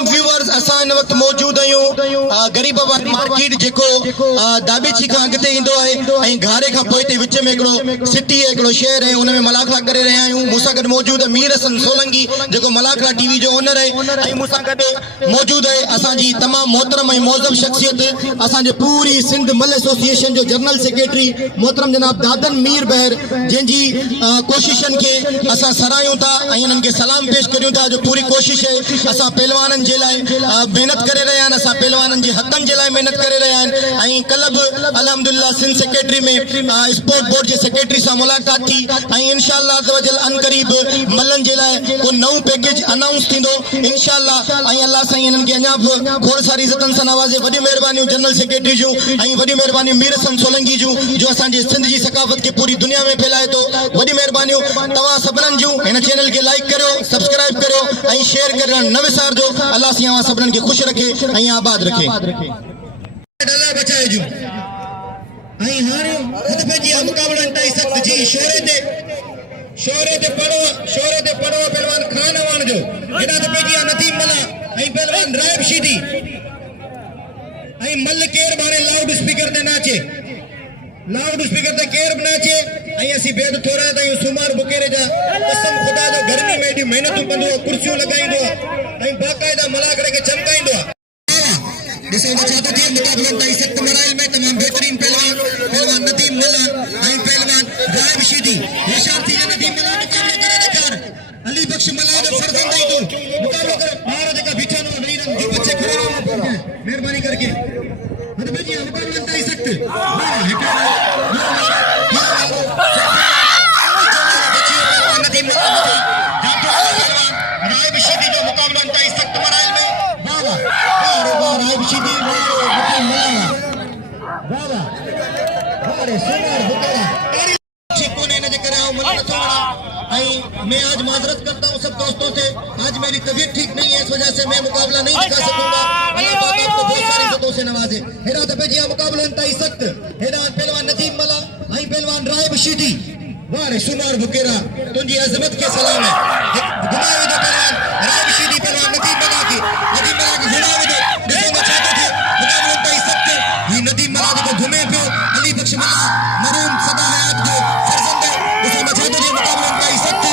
तमाम व्यूअर्स असां इन वक्त मौजूद आहियूं गरीबा मार्केट जेको दाबेची खां अॻिते ईंदो आहे ऐं घारे खां पोइ ते विच में हिकिड़ो सिटी है, हिकिड़ो शहर है, उन में मलाखरा करे रहिया आहियूं। मूंसां गॾु मौजूद आहे मीर हसन सोलंगी जेको मलाखरा टीवी जो ओनर है ऐं मूंसां गॾु मौजूद है असांजी तमाम मोहतरम ऐं मौज़ब शख्सियत असांजे पूरी सिंध मल एसोसिएशन जो जनरल सेक्रेटरी मोहतरम जनाब दादन मीर बहर जंहिंजी कोशिशनि खे असां सराहियूं था ऐं इन्हनि खे सलाम पेश करियूं था। जो पूरी कोशिश है असां पहलवाननि जे लाइ मेहनत करे रहिया आहिनि, असां पहलवाननि जे हक़नि जे लाइ मेहनत करे रहिया आहिनि। ऐं कल्ह बि अल्हम्दुलिल्लाह सिंध सेक्रेटरी में स्पोर्ट बोर्ड जे सेक्रेटरी सां मुलाक़ात थी ऐं इंशाअल्लाह अनकरीब मल्लनि जे लाइ को नओं पैकेज अनाउंस थींदो इंशाअल्लाह। ऐं अल्लाह साईं इन्हनि खे अञा बि खोड़ सारी इज़तनि सां नवाज़े। वॾियूं महिरबानियूं जनरल सेक्रेटरी जूं ऐं वॾियूं महिरबानियूं मीर हसन सोलंगी जूं जो असांजे सिंध जी सकाफ़त खे पूरी दुनिया में फैलाए थो। वॾियूं महिरबानियूं तव्हां सभिनीनि जूं। हिन चैनल खे लाइक करियो, सब्सक्राइब करियो ऐं शेयर करण न विसारजो। अल्लाह साईं अवां सभिनीनि खे ख़ुशि रखे ऐं आबाद रखे। डला बचाए जूं ऐं हाणे ख़ुद पंहिंजी मुक़ाबलनि ताईं सख़्त जी शोरे ते पढ़ो पहलवान खान अवान जो हेॾा त पंहिंजी नदीम मला ऐं पहलवान रायब शीदी ऐं मल केर बारे लाउड स्पीकर ते नाचे, लाउड स्पीकर ते केर बि नाचे ऐं असीं बेद थोरा ताईं सुमार बुकेरे जा कसम खुदा जो गर्मी में एॾी महिनतूं कंदो, कुर्सियूं लॻाईंदो ऐं बाक़ाइदा मलाखड़े खे चमकाईंदो। ॾिसो त छा थो थिए मुक़ाबलनि ताईं सख़्त मराइल में तमामु बहितरीन पहलवान नदीम मला ऐं पहलवान रायब शीदी नशान थी नदीम मला मुक़ाबलो करे ॾेखार। अली बख्श मला जो फर्ज़ंद आई तू मुक़ाबलो कर। ॿार जेका बीठा न वीरन जो बच्चे खड़े रहो महिरबानी करके हद बेजी मुक़ाबलनि ताईं सख़्त नदीम मला रायब शीदी जो मुक़ाबलनि ताईं सख़्त मराइल में रायब शीदी मैं आज माजरत करता हूँ सब दोस्तों से। आज मेरी तबीयत ठीक नहीं है, इस वजह से मैं मुकाबला नहीं दिखा सकूंगा। अल्लाह पाक आपको बहुत सारी इज़्ज़तों से नवाजे। हेरा दबेजिया मुकाबला इंतहाई सख्त। हेरा पहलवान नदीम मला आई पहलवान रायब शीदी वारे सुमार बुकेरा तुझी अजमत के सलाम है। घुमावे दो पहलवान रायब शीदी पहलवान नदीम मला की घुमावे दो। देखो चाहते थे मुकाबला इंतहाई सख्त। ये नदीम मला को घूमे पे अली बख्श मला मरूम सदा हयात जो फर्जंद है। देखो चाहते थे मुकाबला इंतहाई सख्त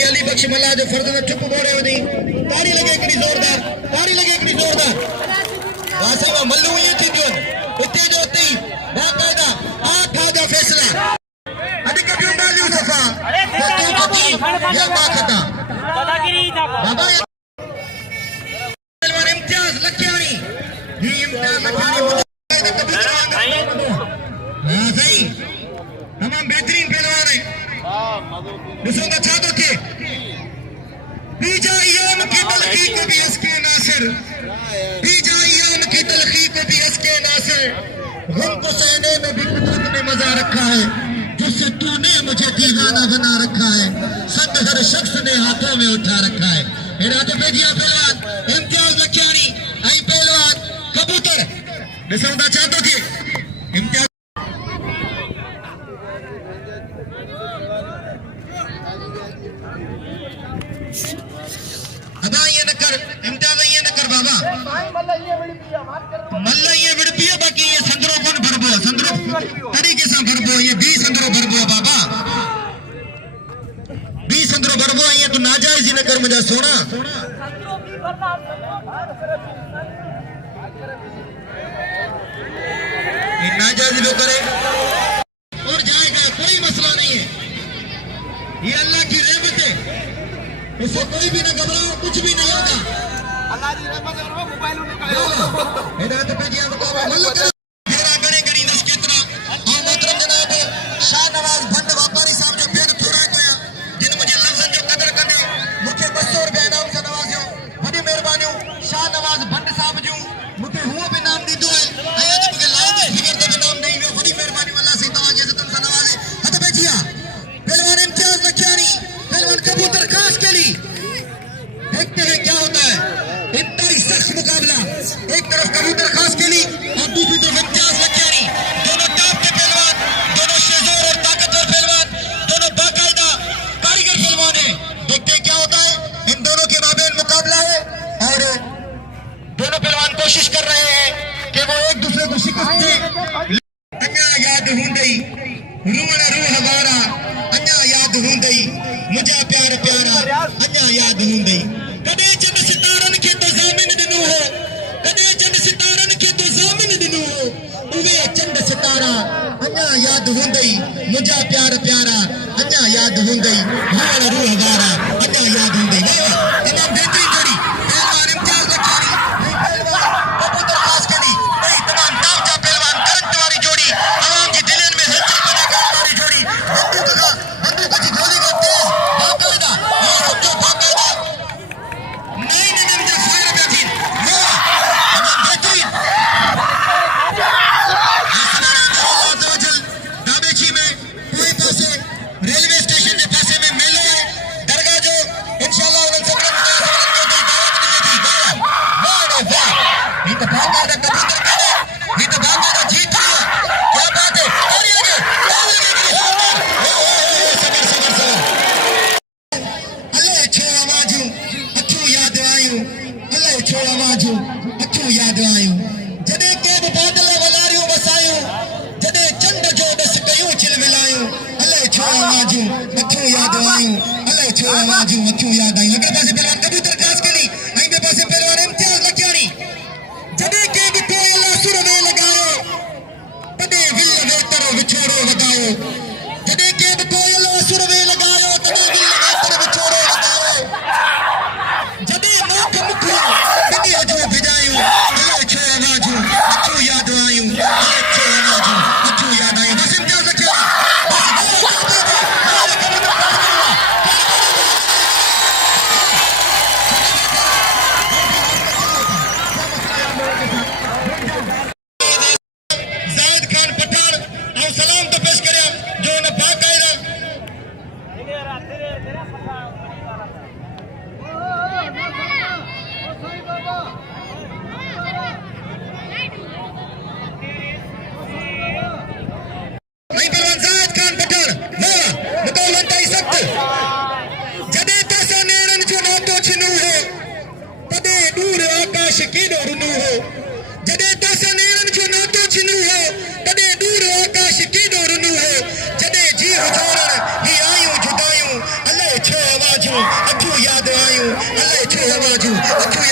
अली बख्श मला जो फर्ज में ठुप बोड़े वधी तारी लगे एकड़ी जोरदार वासे में मल्लू ये थी जो इते जो इते बाकायदा आठा जो फैसला अभी कभी डालियो सफा तो कती या बाखता बाबा पहलवान इम्तियाज लखियानी ये इम्तियाज लखियानी हां सही तमाम बेहतरीन पहलवान है। दूसरों का चाहतों के बीजा याम की तलखी को भी इसके नासिर बीजा याम की तलखी को भी इसके नासिर गम को सहने में भी कुदरत ने मजा रखा है जिससे तूने मुझे दीवाना बना रखा है संग हर शख्स ने हाथों में उठा रखा है। हेरा दबेजिया पहलवान इम्तियाज लखियानी आई पहलवान कबूतर दूसरों का चाहतों के इम्तियाज अदा ये न कर इम्तियाज ये न कर बाबा मल्ला ये विड़पिया बाकी ये संदरो कोन भरबो संदरो तरीके से भरबो ये 20 संदरो भरबो बाबा 20 संदरो भरबो ये तो नाजायज ही न कर मुझे सोना ये नाजायज जो करे और जाएगा कोई मसला नहीं है ये अल्लाह की रहमत है इससे कोई भी ना घबराओ कुछ भी नहीं होगा अल्लाह की रहमत है मोबाइल निकालो हिदायत पे जिया मुकाबला मल्ला फेरा करे करी दस केतरा आ मोहतरम जनाब शाहनवाज भंड व्यापारी साहब जो पेड़ थोड़ा कया जिन मुझे लफ्जन जो कदर कने मुझे 200 रुपया इनाम से नवाजियो बड़ी मेहरबानी शाहनवाज भंड साहब जो मुझे हुआ भी नाम दी दो है अया जब के लाइन दे फिगर दे नाम नहीं हुआ बड़ी मेहरबानी अल्लाह से तवाजे से तुम नवाजे हद पे जिया पहलवान इम्तियाज लखियानी पहलवान कबूतर खास के लिए देखते हैं क्या होता है इंतहाई सख्त मुकाबला एक तरफ कबूतर खास के लिए और दूसरी तरफ इम्तियाज लखियानी दोनों टॉप के पहलवान दोनों शेजोर और ताकतवर पहलवान दोनों बाकायदा कारीगर पहलवान हैं देखते हैं क्या होता है इन दोनों के माबेन मुकाबला है और दोनों पहलवान कोशिश कर रहे हैं कि वो एक दूसरे को शिकस्त दें अन्या याद हुंदई रूण रूह वारा अन्या याद हुंदई मुझा प्यार प्यारा अन्या याद हुंदई कदे चंद सितारन के तो ज़ामिन दिनो हो कदे चंद सितारन के तो ज़ामिन दिनो हो उवे चंद सितारा अन्या याद हुंदई मुझा प्यार प्यारा अन्या याद हुंदई रूण रूह वारा अन्या याद हुंदई वाह तमाम बेहतरीन जोड़ी पहलवान इम्तियाज लखियानी पहलवान कबूतर खास कनी नहीं तमाम ताजा पहलवान करंट वाली जोड़ी आवाम जी दिलन में हलचल पैदा करने वाली जोड़ी बंदूक की गोली का तेज बाकायदा ये समझो बाकायदा नहीं मुझे फायर पे थी वाह तमाम बेहतरीन धाबेची में कोई पासे रेलवे स्टेशन के पासे में मेलो है दरगाह जो इंशाल्लाह उन सब को दावत मिली थी वाह वाह ये तो बाकायदा कबूतर का ये तो बाकायदा जीत रही है क्या बात है और ये सबर सबर सबर अल्लाह छो आवाजू अखियूं याद आयूं अल्लाह छो आवाजू अखियूं याद आयूं जॾहिं के बि बादल वलारियूं वसायूं जॾहिं चंड जो ॾस कयूं चिलमिलायूं अल्लाह छो आवाजू अखियूं याद आयूं अल्लाह छो आवाजू अखियूं याद आयूं हिकिड़े पासे पहलवान कबूतर खास कनी ऐं ॿिए पासे पहलवान इम्तियाज लखियानी जॾहिं के बि कोयल असुर वे लॻायो तॾहिं विल वेतर विछोड़ो वधायो जॾहिं के बि कोयल असुर वे लॻायो तॾहिं विल वेतर विछोड़ो वधायो जॾहिं मोख मुखियो दुनिया जो भिॼायूं अल्लाह छो आवाजूं अखियूं याद आयूं अल्लाह छो आवाजूं अखियूं याद आयूं बस इम्तियाज लखियानी जायद खान पठान और सलाम तो पेश करिया जो न बाकायदा नहीं पहलवान जायद खान पठान वाह मुकाबला तई सख्त जदे तसा नेरन जो नातो छिनू हो तदे दूर आकाश केडो रुनू हो जदे तसा नेरन जो नातो छिनू हो तदे दूर आकाश केडो रुनू हो जदे जी हुजूरन ही आयूं जुदायूं अल्लाह छो आवाजूं अखियूं याद आयूं अल्लाह छो आवाजूं अखियूं